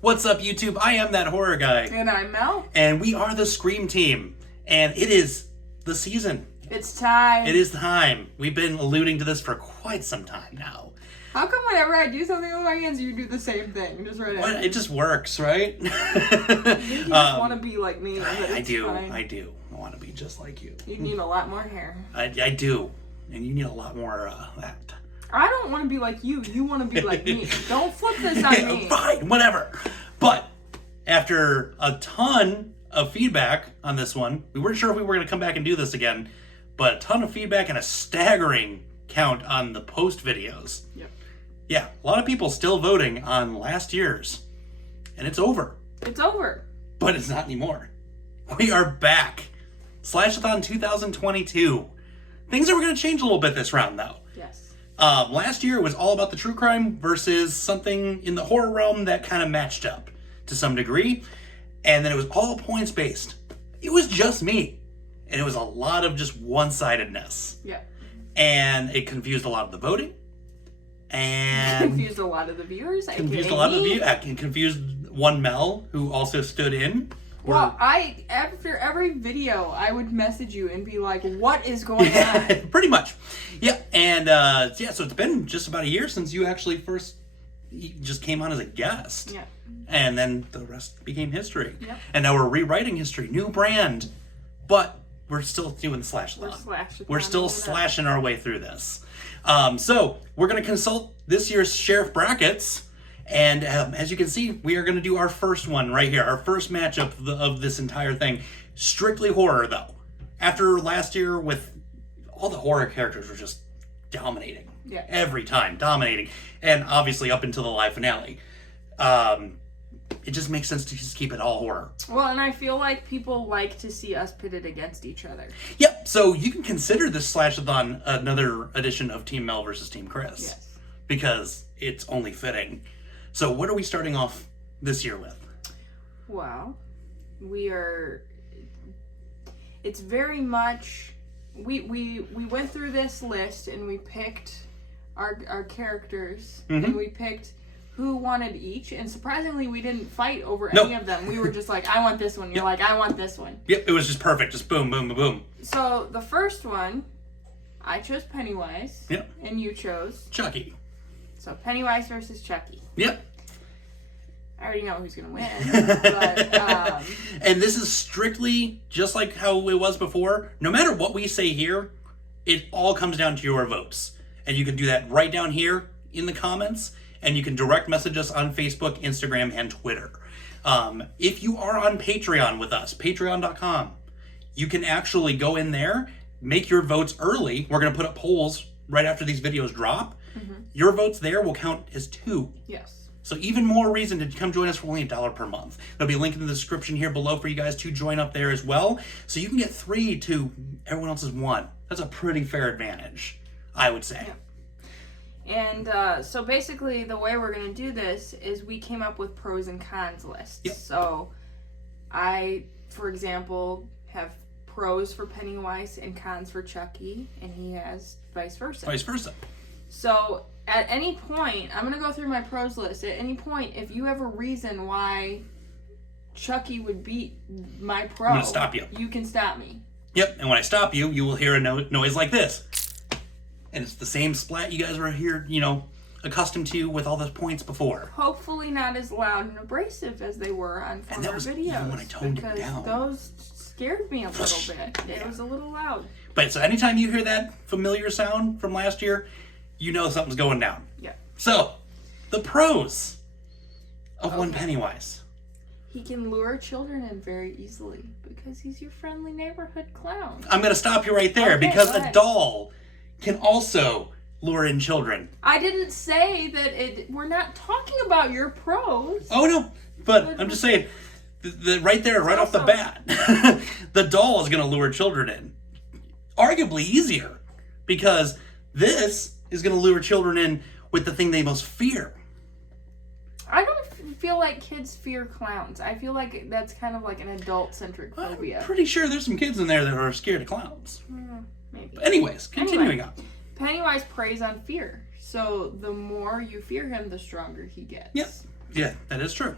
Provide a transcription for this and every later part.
What's up, YouTube? I am that horror guy. And I'm Mel. And we are the Scream Team. And it is the season. It's time. It is time. We've been alluding to this for quite some time now. How come whenever I do something with my hands, you do the same thing? Just right Well, it just works, right? You just want to be like me. I do. Fine. I do. I want to be just like you. You need a lot more hair. I do. And you need a lot more that. I don't want to be like you. You want to be like me. Don't flip this on me. Fine, whatever. But after a ton of feedback on this one, we weren't sure if we were going to come back and do this again, but a ton of feedback and a staggering count on the post videos. Yep. Yeah, a lot of people still voting on last year's. And it's over. It's over. But it's not anymore. We are back. SLASHETHON 2022. Things are going to change a little bit this round, though. Yes. Last year was all about the true crime versus something in the horror realm that kind of matched up to some degree. And then it was all points based. It was just me. And it was a lot of just one-sidedness. Yeah. And it confused a lot of the voting. And confused a lot of the viewers. Confused a lot of the viewers. I confused one Mel, who also stood in. Well, after every video, I would message you and be like, what is going on? Pretty much. Yeah. And so it's been just about a year since you actually just came on as a guest. Yeah. And then the rest became history. Yep. And now we're rewriting history, new brand. But we're still doing the SLASHETHON. We're still slashing our way through this. So we're going to consult this year's sheriff brackets. And as you can see, we are going to do our first one right here, our first matchup of this entire thing. Strictly horror, though. After last year, with all the horror characters were just dominating. Yeah. Every time, dominating. And obviously up until the live finale. It just makes sense to just keep it all horror. Well, and I feel like people like to see us pitted against each other. Yep, so you can consider this SLASHETHON another edition of Team Mel versus Team Chris. Yes. Because it's only fitting. So what are we starting off this year with? Well, it's very much, we went through this list and we picked our characters, mm-hmm. and we picked who wanted each, and surprisingly we didn't fight over any of them. We were just like, I want this one. You're like, I want this one. Yep, it was just perfect. Just boom, boom, boom, boom. So the first one, I chose Pennywise. Yep. And you chose? Chucky. So Pennywise versus Chucky. Yep. I already know who's going to win. But, and this is strictly just like how it was before. No matter what we say here, it all comes down to your votes. And you can do that right down here in the comments. And you can direct message us on Facebook, Instagram, and Twitter. If you are on Patreon with us, patreon.com, you can actually go in there, make your votes early. We're going to put up polls right after these videos drop. Mm-hmm. Your votes there will count as 2. Yes. So even more reason to come join us for only $1 per month. There'll be a link in the description here below for you guys to join up there as well. So you can get 3 to everyone else's 1. That's a pretty fair advantage, I would say. Yeah. And so basically the way we're going to do this is we came up with pros and cons lists. Yep. So I, for example, have pros for Pennywise and cons for Chucky, and he has vice versa. Vice versa. So at any point, I'm going to go through my pros list. At any point, if you have a reason why Chucky would beat my pro, I'm going to stop you. You can stop me. Yep, and when I stop you, you will hear a noise like this. And it's the same splat you guys were here, accustomed to with all the points before. Hopefully not as loud and abrasive as they were on former videos. Even when I toned it down. Those scared me a little bit. It was a little loud. But so anytime you hear that familiar sound from last year, you know something's going down. Yeah. So, the pros of one Pennywise. He can lure children in very easily because he's your friendly neighborhood clown. I'm going to stop you right there because a doll can also lure in children. I didn't say that we're not talking about your pros. Oh, no. But I'm just saying, right there, right off the bat, the doll is going to lure children in. Arguably easier, because this is going to lure children in with the thing they most fear. I don't feel like kids fear clowns. I feel like that's kind of like an adult-centric phobia. I'm pretty sure there's some kids in there that are scared of clowns. Maybe. But anyways, continuing on. Pennywise preys on fear. So the more you fear him, the stronger he gets. Yep. Yeah, that is true.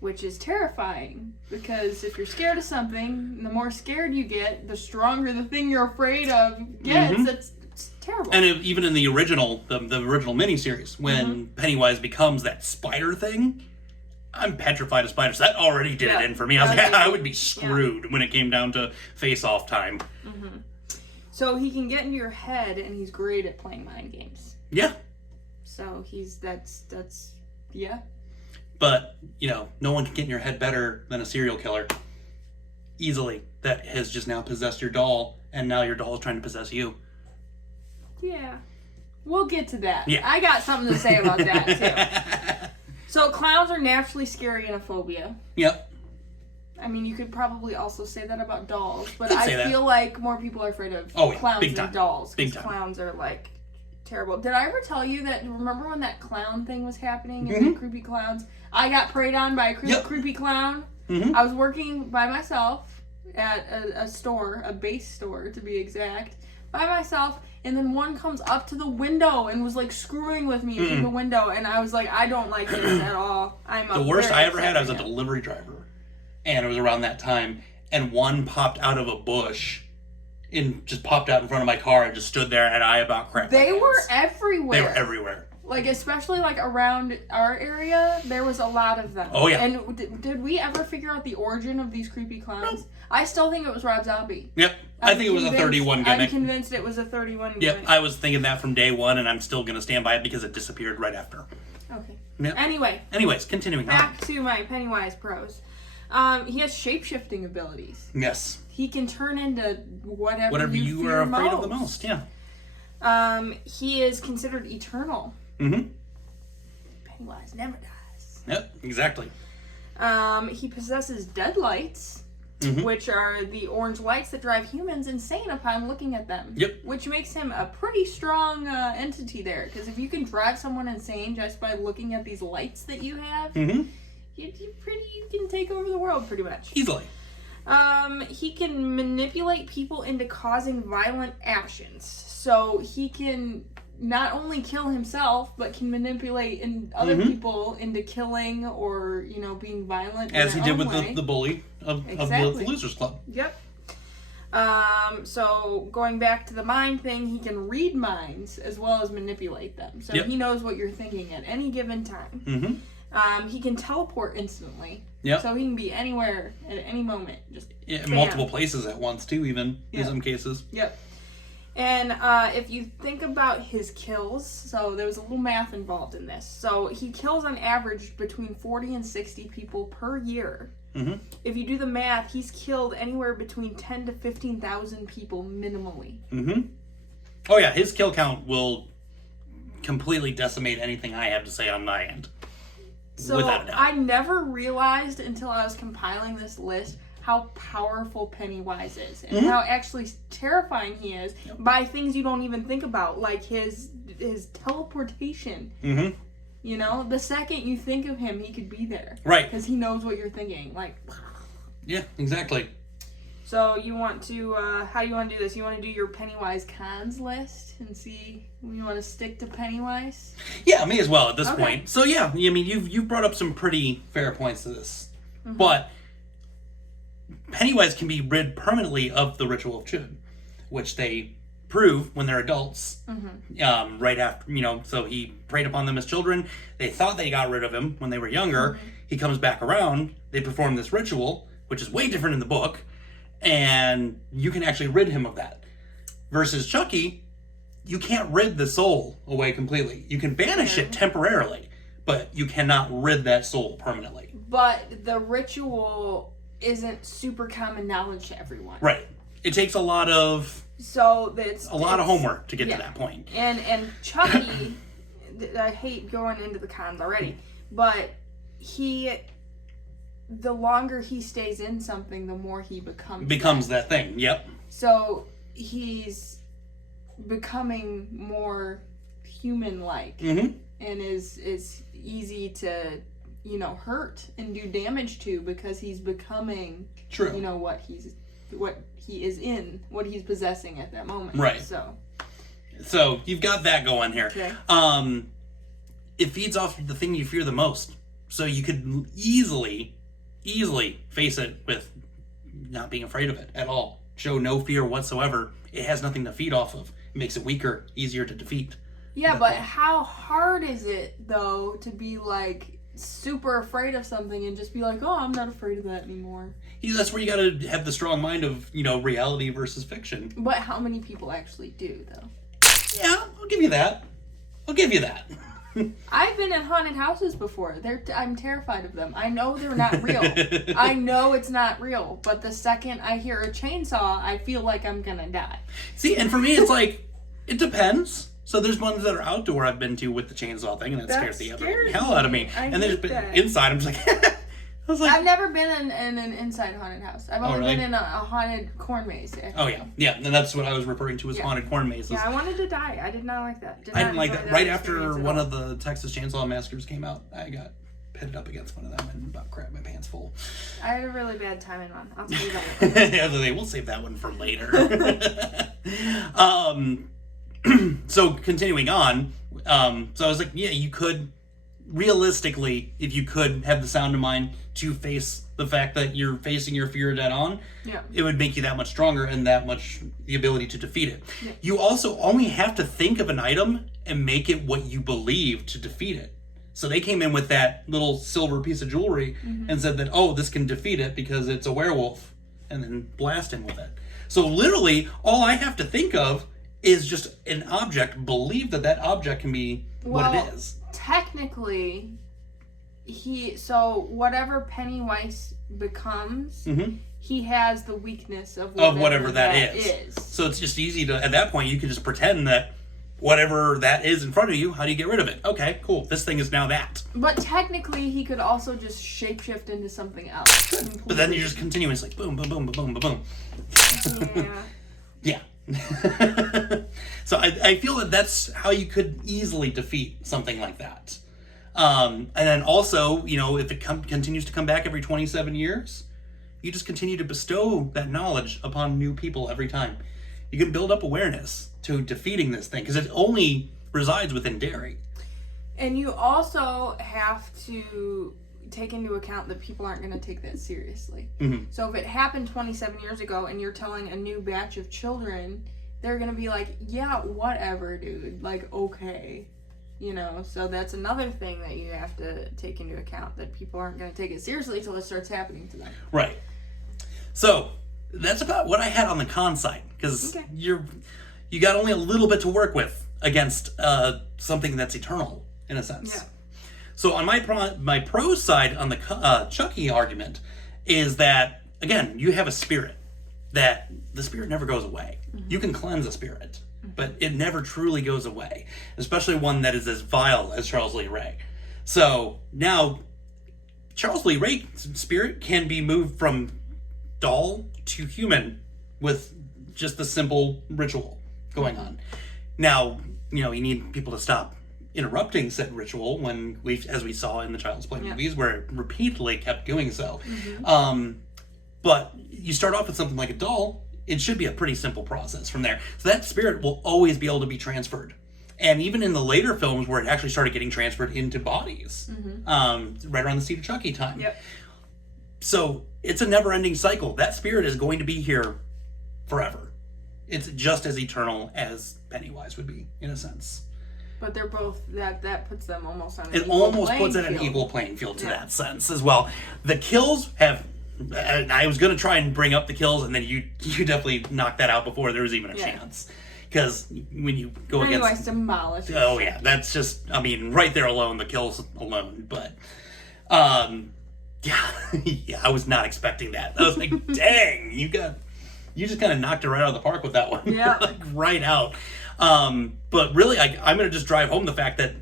Which is terrifying, because if you're scared of something, the more scared you get, the stronger the thing you're afraid of gets. It's terrible. And even in the original, the original miniseries, when Pennywise becomes that spider thing, I'm petrified of spiders. That already did it in for me. I was like, I would be screwed when it came down to face-off time. So he can get into your head, and he's great at playing mind games. Yeah. So that's yeah. But, you know, no one can get in your head better than a serial killer. Easily. That has just now possessed your doll, and now your doll is trying to possess you. Yeah. We'll get to that. Yeah. I got something to say about that, too. So, clowns are naturally scary and a phobia. Yep. I mean, you could probably also say that about dolls, but Could say I that. feel like more people are afraid of clowns big than time. dolls. Big Because time. clowns are, like, terrible. Did I ever tell you that, remember when that clown thing was happening and the creepy clowns? I got preyed on by a creepy clown. I was working by myself at a store, a base store to be exact, by myself, and then one comes up to the window and was like screwing with me through the window, and I was like, I don't like this at all. The worst I ever had, I was a delivery driver, and it was around that time, and one popped out of a bush and just popped out in front of my car and just stood there, and I about crapped my They pants. were everywhere. They were everywhere. Like, especially, like, around our area, there was a lot of them. Oh, yeah. And did we ever figure out the origin of these creepy clowns? No. I still think it was Rob Zombie. Yep. I think it was a 31 gimmick. I'm convinced it was a 31 Yep, gimmick. I was thinking that from day one, and I'm still going to stand by it because it disappeared right after. Okay. Yep. Anyways, continuing on. Back to my Pennywise pros. He has shape-shifting abilities. Yes. He can turn into whatever you fear are afraid most. of the most, yeah. He is considered eternal. Pennywise never dies. Yep, exactly. He possesses deadlights, which are the orange lights that drive humans insane upon looking at them. Yep. Which makes him a pretty strong entity there, because if you can drive someone insane just by looking at these lights that you have, you can take over the world pretty much. Easily. He can manipulate people into causing violent actions. So he can not only kill himself, but can manipulate other people into killing or, you know, being violent. As he did with the bully of the Losers Club. Yep. So going back to the mind thing, he can read minds as well as manipulate them. So he knows what you're thinking at any given time. He can teleport instantly. Yep. So he can be anywhere at any moment. Just multiple places at once too, even in some cases. Yep. And if you think about his kills, so there was a little math involved in this. So he kills on average between 40 and 60 people per year. If you do the math, he's killed anywhere between 10 to 15,000 people minimally. Oh yeah, his kill count will completely decimate anything I have to say on my end. So without a doubt. I never realized until I was compiling this list how powerful Pennywise is and how actually terrifying he is by things you don't even think about, like his teleportation. You know, the second you think of him, he could be there. Right. Because he knows what you're thinking. Like, yeah, exactly. So you want to, how do you want to do this? You want to do your Pennywise cons list and see when you want to stick to Pennywise? Yeah, me as well at this point. So yeah, I mean, you've brought up some pretty fair points to this. But Pennywise can be rid permanently of the ritual of Chud, which they prove when they're adults. Right after, you know, so he preyed upon them as children. They thought they got rid of him when they were younger. He comes back around. They perform this ritual, which is way different in the book, and you can actually rid him of that. Versus Chucky, you can't rid the soul away completely. You can banish it temporarily, but you cannot rid that soul permanently. But the ritual isn't super common knowledge to everyone. Right. It takes a lot of homework to get to that point. And Chucky, I hate going into the cons already, but the longer he stays in something, the more he becomes that thing. Yep. So he's becoming more human-like, and is easy to hurt and do damage to, because he's becoming, True. What he is in, what he's possessing at that moment. Right. So you've got that going here. Okay. It feeds off the thing you fear the most. So you could easily face it with not being afraid of it at all. Show no fear whatsoever. It has nothing to feed off of. It makes it weaker, easier to defeat. Yeah, but how hard is it, though, to be, super afraid of something and just be like, oh, I'm not afraid of that anymore? Yeah, that's where you gotta have the strong mind of, reality versus fiction. But how many people actually do, though? Yeah, I'll give you that. I've been in haunted houses before. I'm terrified of them. I know they're not real. I know it's not real. But the second I hear a chainsaw, I feel like I'm gonna die. See, and for me, it's it depends. So there's ones that are outdoor I've been to with the chainsaw thing, and that scares the hell out of me. And there's been inside, I'm just I've never been in an inside haunted house. I've only been in a haunted corn maze. Actually. Oh, yeah. Yeah, and that's what I was referring to as haunted corn mazes. Yeah, I wanted to die. I did not like that. I didn't like that. Right after one of the Texas Chainsaw Massacres came out, I got pitted up against one of them and about crapped my pants full. I had a really bad time in one. I'll tell you that. Yeah, we'll save that one for later. So continuing on, so I was like, yeah, you could, realistically, if you could have the sound of mind to face the fact that you're facing your fear dead on, it would make you that much stronger and that much the ability to defeat it. Yeah. You also only have to think of an item and make it what you believe to defeat it. So they came in with that little silver piece of jewelry and said that, oh, this can defeat it because it's a werewolf, and then blast him with it. So literally, all I have to think of is just an object, believe that object can be what it is. Technically, whatever Pennywise becomes, he has the weakness of whatever that is. So it's just easy to, at that point, you can just pretend that whatever that is in front of you, how do you get rid of it? Okay, cool. This thing is now that. But technically, he could also just shapeshift into something else. But then you're just continuously boom, boom, boom, boom, boom, boom. Yeah. So I feel that that's how you could easily defeat something like that. And then also, if it continues to come back every 27 years, you just continue to bestow that knowledge upon new people every time. You can build up awareness to defeating this thing, because it only resides within Derry. And you also have to take into account that people aren't going to take that seriously. So if it happened 27 years ago and you're telling a new batch of children, they're going to be like, yeah, whatever, dude. Okay. So that's another thing that you have to take into account, that people aren't going to take it seriously until it starts happening to them. Right. So that's about what I had on the con side, because you got only a little bit to work with against something that's eternal, in a sense. Yeah. So on my pro side on the Chucky argument is that, again, you have a spirit, that the spirit never goes away. You can cleanse a spirit, but it never truly goes away, especially one that is as vile as Charles Lee Ray. So now Charles Lee Ray's spirit can be moved from doll to human with just the simple ritual going on. Now, you need people to stop interrupting said ritual when as we saw in the Child's Play movies, where it repeatedly kept doing so. But you start off with something like a doll, it should be a pretty simple process from there. So that spirit will always be able to be transferred. And even in the later films where it actually started getting transferred into bodies, right around the Seed of Chucky time. Yep. So it's a never-ending cycle. That spirit is going to be here forever. It's just as eternal as Pennywise would be, in a sense. But they're both, that puts them almost on an equal playing field. It almost puts it on an equal playing field to that sense as well. The kills have, I was going to try and bring up the kills, and then you definitely knocked that out before there was even a chance. Because when you go against... Pennywise demolished. Oh yeah, that's just, right there alone, the kills alone. But, yeah, I was not expecting that. I was like, dang, you just kind of knocked it right out of the park with that one. Yeah. Right out. But really, I'm going to just drive home the fact that,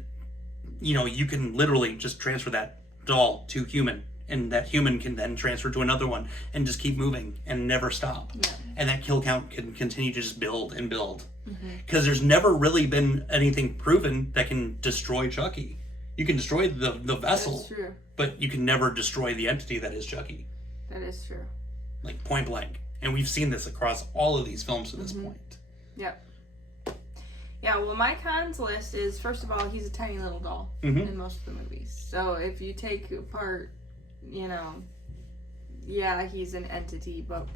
you can literally just transfer that doll to human, and that human can then transfer to another one and just keep moving and never stop. Yeah. And that kill count can continue to just build and build. Because there's never really been anything proven that can destroy Chucky. You can destroy the vessel, but you can never destroy the entity that is Chucky. That is true. Like, point blank. And we've seen this across all of these films to this point. Yep. Yeah, well, my cons list is, first of all, he's a tiny little doll in most of the movies. So if you take apart, you know, yeah, he's an entity, but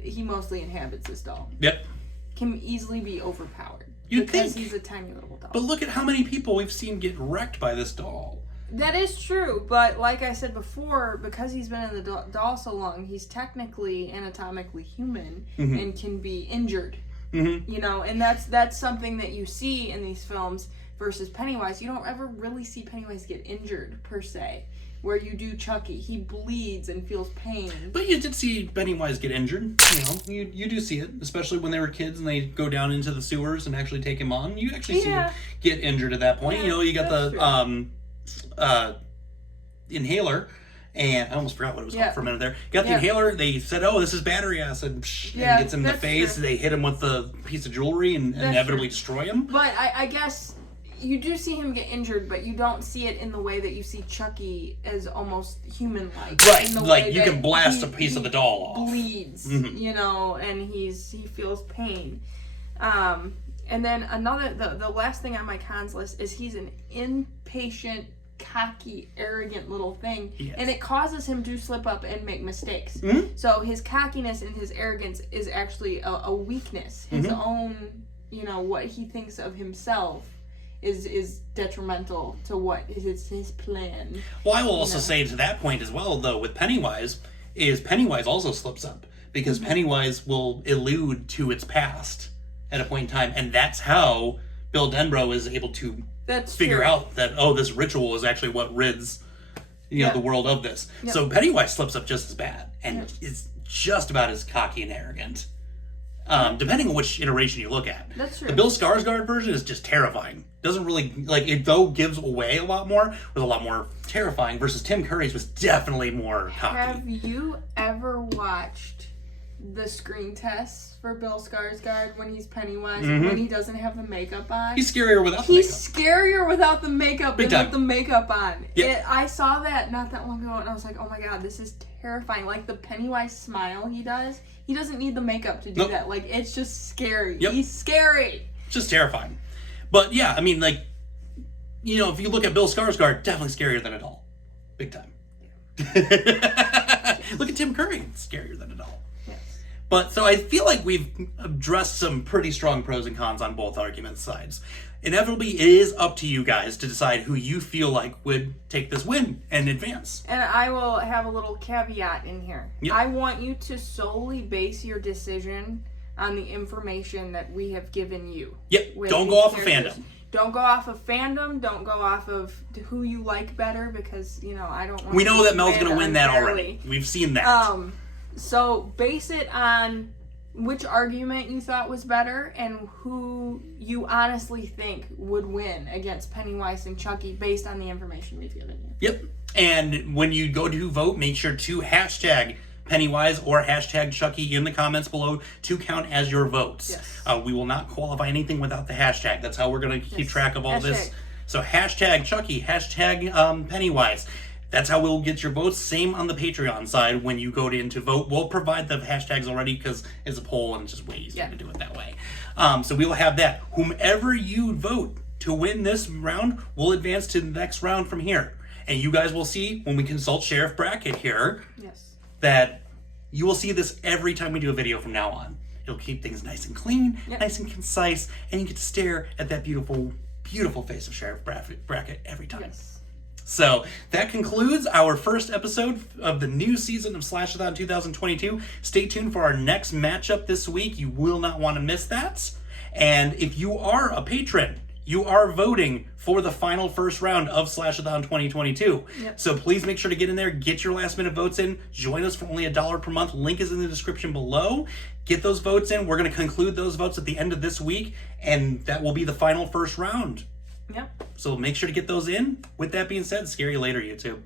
he mostly inhabits this doll. Yep. Can easily be overpowered. You'd because think. He's a tiny little doll. But look at how many people we've seen get wrecked by this doll. That is true, but like I said before, because he's been in the doll so long, he's technically anatomically human and can be injured. You know, and that's something that you see in these films versus Pennywise. You don't ever really see Pennywise get injured, per se. Where you do Chucky, he bleeds and feels pain. But you did see Pennywise get injured. You know, you do see it, especially when they were kids and they go down into the sewers and actually take him on. You actually see him get injured at that point. You know, you got the inhaler. And I almost forgot what it was called for a minute there. You got the inhaler. They said, "Oh, this is battery acid." And he gets in the face. True. They hit him with the piece of jewelry and inevitably destroy him. But I guess you do see him get injured, but you don't see it in the way that you see Chucky as almost human-like. Right, like you can blast a piece of the doll off. Bleeds, you know, and he feels pain. And then the last thing on my cons list is he's an impatient, cocky, arrogant little thing, and it causes him to slip up and make mistakes. So his cockiness and his arrogance is actually a weakness. His own, you know, what he thinks of himself is detrimental to what is his plan. Well, I will also say to that point as well, though, with Pennywise also slips up because Pennywise will allude to its past at a point in time, and that's how Bill Denbrough is able to figure out that, oh, this ritual is actually what rids the world of this. So Pennywise slips up just as bad and is just about as cocky and arrogant. Depending on which iteration you look at. That's true. The Bill Skarsgård version is just terrifying. Doesn't really, like, it though gives away a lot more, was a lot more terrifying, versus Tim Curry's was definitely more cocky. Have you ever watched the screen tests for Bill Skarsgård when he's Pennywise and when he doesn't have the makeup on? He's scarier without the makeup. He's scarier without the makeup than with the makeup on. Yep. I saw that not that long ago and I was like, oh my god, this is terrifying. Like the Pennywise smile he does, he doesn't need the makeup to do that. Like, it's just scary. Yep. He's scary. It's just terrifying. But yeah, I mean, like, you know, if you look at Bill Skarsgård, definitely scarier than a doll. Big time. Look at Tim Curry, it's scarier than a doll. Yes. But so I feel like we've addressed some pretty strong pros and cons on both argument sides. Inevitably, it is up to you guys to decide who you feel like would take this win and advance. And I will have a little caveat in here. Yep. I want you to solely base your decision on the information that we have given you. Yep. Don't go off of fandom. Don't go off of fandom. Don't go off of who you like better because, you know, I don't want We know that Mel's going to win that already. We've seen that. So base it on which argument you thought was better and who you honestly think would win against Pennywise and Chucky based on the information we've given you. Yep. And when you go to vote, make sure to hashtag Pennywise or hashtag Chucky in the comments below to count as your votes. Yes. We will not qualify anything without the hashtag. That's how we're going to keep track of all this. So hashtag Chucky, hashtag Pennywise. That's how we'll get your votes. Same on the Patreon side when you go in to vote. We'll provide the hashtags already because it's a poll and it's just way easier to do it that way. So we will have that. Whomever you vote to win this round will advance to the next round from here. And you guys will see when we consult Sheriff Brackett here that you will see this every time we do a video from now on. It'll keep things nice and clean, nice and concise, and you get to stare at that beautiful, beautiful face of Sheriff Brackett every time. So that concludes our first episode of the new season of SLASHETHON 2022. Stay tuned for our next matchup this week. You will not want to miss that. And if you are a patron, you are voting for the final first round of SLASHETHON 2022. So please make sure to get in there, get your last minute votes in, join us for only $1 per month. Link is in the description below. Get those votes in. We're going to conclude those votes at the end of this week, and that will be the final first round. So make sure to get those in. With that being said, scary later, YouTube.